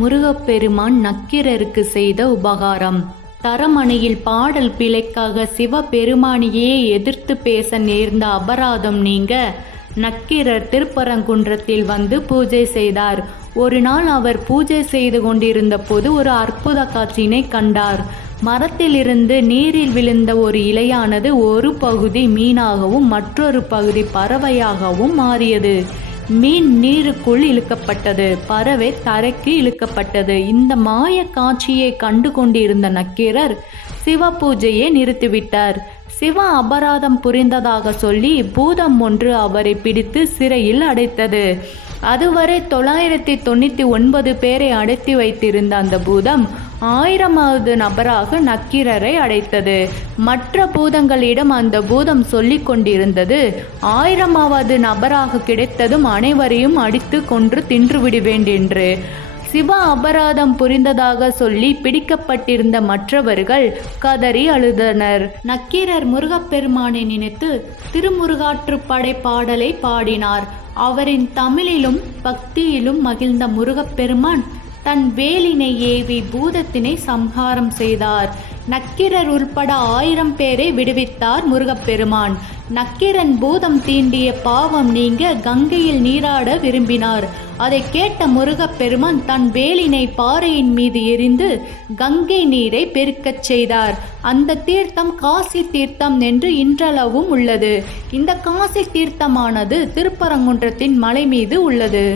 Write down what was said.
முருகப்பெருமான் நக்கீரருக்கு செய்த உபகாரம். தரமணியில் பாடல் பிழைக்காக சிவபெருமானியே எதிர்த்து பேச நேர்ந்த அபராதம் நீங்க நக்கீரர் திருப்பரங்குன்றத்தில் வந்து பூஜை செய்தார். ஒரு நாள் அவர் பூஜை செய்து கொண்டிருந்த போது ஒரு அற்புத காட்சியினை கண்டார். மரத்திலிருந்து நீரில் விழுந்த ஒரு இலையானது ஒரு பகுதி மீனாகவும் மற்றொரு பகுதி பறவையாகவும் மாறியது. மீன் நீருக்குள் இழுக்கப்பட்டது. பறவை தரைக்கு இழுக்கப்பட்டது. இந்த மாய காட்சியை கண்டு கொண்டிருந்த நக்கீரர் சிவ பூஜையை நிறுத்திவிட்டார். சிவ அபராதம் புரிந்ததாக சொல்லி பூதம் ஒன்று அவரை பிடித்து சிறையில் அடைத்தது. அதுவரை தொள்ளாயிரத்தி தொண்ணூற்றி ஒன்பது பேரை அடைத்து வைத்திருந்த அந்த பூதம் ஆயிரமாவது நபராக நக்கீரரை அடைத்தது. மற்ற பூதங்களிடம் அந்த பூதம் சொல்லிக் கொண்டிருந்தது. ஆயிரமாவது நபராக கிடைத்ததும் அனைவரையும் அடித்து கொன்று தின்று விடுவேன் என்று. சிவ அபராதம் புரிந்ததாக சொல்லி பிடிக்கப்பட்டிருந்த மற்றவர்கள் கதறி அழுதனர். நக்கீரர் முருகப்பெருமானை நினைத்து திருமுருகாற்றுப்படை பாடலை பாடினார். அவரின் தமிழிலும் பக்தியிலும் மகிழ்ந்த முருகப்பெருமான் தன் வேலினை ஏவி பூதத்தினை சம்ஹாரம் செய்தார். நக்கிரர் உள்பட ஆயிரம் பேரை விடுவித்தார் முருகப்பெருமான். நக்கிரன் பூதம் தீண்டிய பாவம் நீங்க கங்கையில் நீராட விரும்பினார். அதை கேட்ட முருகப்பெருமான் தன் வேலினை பாறையின் மீது எரிந்து கங்கை நீரை பெருக்கச் செய்தார். அந்த தீர்த்தம் காசி தீர்த்தம் என்று இன்றளவும் உள்ளது. இந்த காசி தீர்த்தமானது திருப்பரங்குன்றத்தின் மலை மீது உள்ளது.